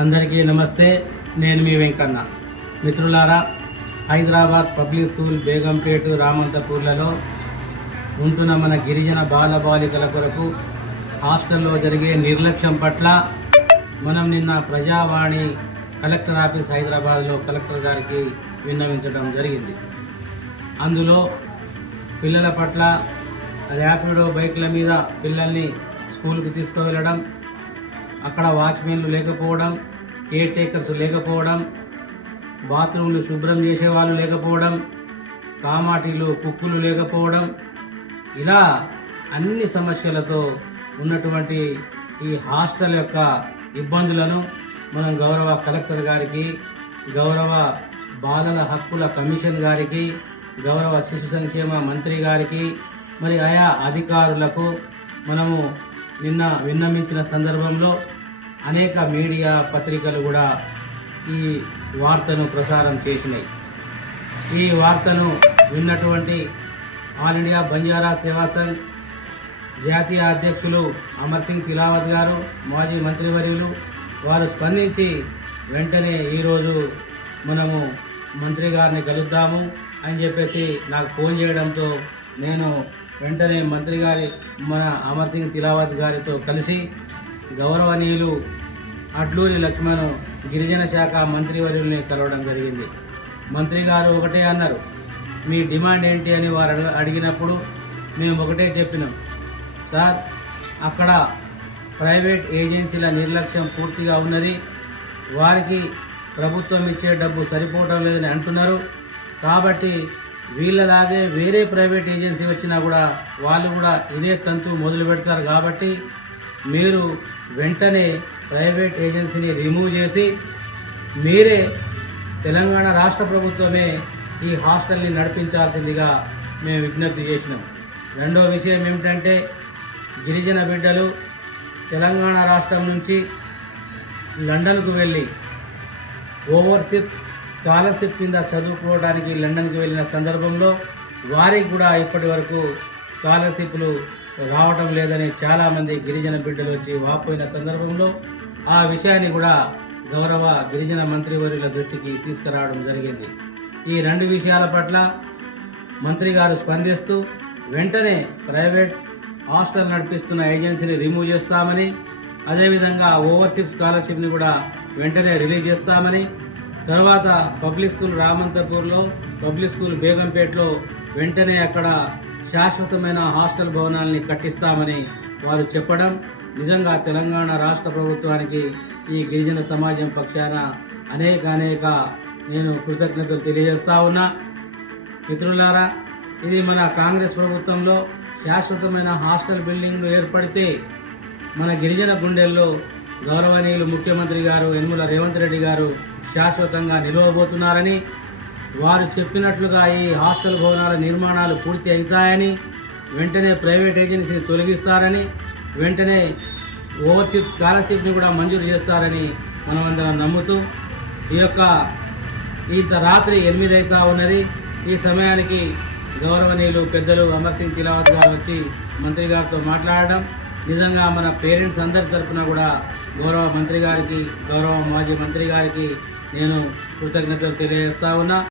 అందరికీ నమస్తే నేను మీ వెంకన్న. మిత్రులారా హైదరాబాద్ పబ్లిక్ స్కూల్ బేగంపేట రామంతపూర్లలో ఉంటున్న మన గిరిజన బాలబాలికల కొరకు హాస్టల్లో జరిగే నిర్లక్ష్యం పట్ల మనం నిన్న ప్రజావాణి కలెక్టర్ ఆఫీస్ హైదరాబాద్లో కలెక్టర్ గారికి విన్నవించడం జరిగింది. అందులో పిల్లల పట్ల ర్యాపిడో బైక్ల మీద పిల్లల్ని స్కూల్కి తీసుకువెళ్ళడం అక్కడ వాచ్మెన్లు లేకపోవడం కేర్ టేకర్స్ లేకపోవడం బాత్రూమ్లు శుభ్రం చేసేవాళ్ళు లేకపోవడం కామాటీలు కుక్కులు లేకపోవడం ఇలా అన్ని సమస్యలతో ఉన్నటువంటి ఈ హాస్టల్ యొక్క ఇబ్బందులను మనం గౌరవ కలెక్టర్ గారికి గౌరవ బాలల హక్కుల కమిషన్ గారికి గౌరవ శిశు సంక్షేమ మంత్రి గారికి మరి ఆయా అధికారులకు మనము నిన్న విన్నమించిన సందర్భంలో అనేక మీడియా పత్రికలు కూడా ఈ వార్తను ప్రసారం చేసినాయి. ఈ వార్తను విన్నటువంటి ఆల్ ఇండియా బంజారా సేవా సంఘ్ జాతీయ అధ్యక్షులు అమర్ సింగ్ తిలావత్ గారు మాజీ మంత్రివర్యులు వారు స్పందించి వెంటనే ఈరోజు మనము మంత్రి గారిని కలుద్దాము అని చెప్పేసి నాకు ఫోన్ చేయడంతో నేను వెంటనే మంత్రి గారి మన అమర్ సింగ్ తిలావత్ గారితో కలిసి గౌరవనీయులు అడ్లూరి లక్ష్మణ్ గిరిజన శాఖ మంత్రివర్యుల్ని కలవడం జరిగింది. మంత్రి గారు ఒకటే అన్నారు మీ డిమాండ్ ఏంటి? అని వారు అడగ అడిగినప్పుడు మేము ఒకటే చెప్పినాం సార్ అక్కడ ప్రైవేట్ ఏజెన్సీల నిర్లక్ష్యం పూర్తిగా ఉన్నది. వారికి ప్రభుత్వం ఇచ్చే డబ్బు సరిపోవడం లేదని అంటున్నారు. కాబట్టి వీళ్ళలాగే వేరే ప్రైవేట్ ఏజెన్సీ వచ్చినా కూడా వాళ్ళు కూడా ఇదే తంతు మొదలు పెడతారు కాబట్టి మీరు వెంటనే ప్రైవేట్ ఏజెన్సీని రిమూవ్ చేసి మీరే తెలంగాణ రాష్ట్ర ప్రభుత్వమే ఈ హాస్టల్ని నడిపించాల్సిందిగా మేము విజ్ఞప్తి చేసినాం. రెండో విషయం ఏమిటంటే గిరిజన బిడ్డలు తెలంగాణ రాష్ట్రం నుంచి లండన్కు వెళ్ళి ఓవర్సిప్ స్కాలర్షిప్ కింద చదువుకోవడానికి లండన్కి వెళ్ళిన సందర్భంలో వారికి కూడా ఇప్పటి వరకు స్కాలర్షిప్లు రావటం లేదని చాలామంది గిరిజన బిడ్డలు వచ్చి వాపోయిన సందర్భంలో ఆ విషయాన్ని కూడా గౌరవ గిరిజన మంత్రివర్యుల దృష్టికి తీసుకురావడం జరిగింది. ఈ రెండు విషయాల పట్ల మంత్రి గారు స్పందిస్తూ వెంటనే ప్రైవేట్ హాస్టల్ నడిపిస్తున్న ఏజెన్సీని రిమూవ్ చేస్తామని అదేవిధంగా ఓవర్షిప్ స్కాలర్షిప్ని కూడా వెంటనే రిలీజ్ చేస్తామని తర్వాత పబ్లిక్ స్కూల్ రామంతపూర్లో పబ్లిక్ స్కూల్ బేగంపేటలో వెంటనే అక్కడ శాశ్వతమైన హాస్టల్ భవనాల్ని కట్టిస్తామని వారు చెప్పడం నిజంగా తెలంగాణ రాష్ట్ర ప్రభుత్వానికి ఈ గిరిజన సమాజం పక్షాన అనేక అనేక నేను కృతజ్ఞతలు తెలియజేస్తా ఉన్నా. మిత్రులారా ఇది మన కాంగ్రెస్ ప్రభుత్వంలో శాశ్వతమైన హాస్టల్ బిల్డింగ్లు ఏర్పడితే మన గిరిజన గుండెల్లో గౌరవనీయులు ముఖ్యమంత్రి గారు యనమల రేవంత్ రెడ్డి గారు శాశ్వతంగా నిలవబోతున్నారని వారు చెప్పినట్లుగా ఈ హాస్టల్ భవనాల నిర్మాణాలు పూర్తి అవుతాయని వెంటనే ప్రైవేట్ ఏజెన్సీని తొలగిస్తారని వెంటనే ఓవర్షిప్ స్కాలర్షిప్ని కూడా మంజూరు చేస్తారని మనమందరం నమ్ముతూ ఈ యొక్క ఇంత రాత్రి ఎనిమిది అవుతా ఉన్నది. ఈ సమయానికి గౌరవనీయులు పెద్దలు అమర్ సింగ్ తిలావత్ గారు వచ్చి మంత్రి గారితో మాట్లాడడం నిజంగా మన పేరెంట్స్ అందరి తరఫున కూడా గౌరవ మంత్రి గారికి గౌరవ మాజీ మంత్రి గారికి నేను కృతజ్ఞతలు తెలియజేస్తా ఉన్నా.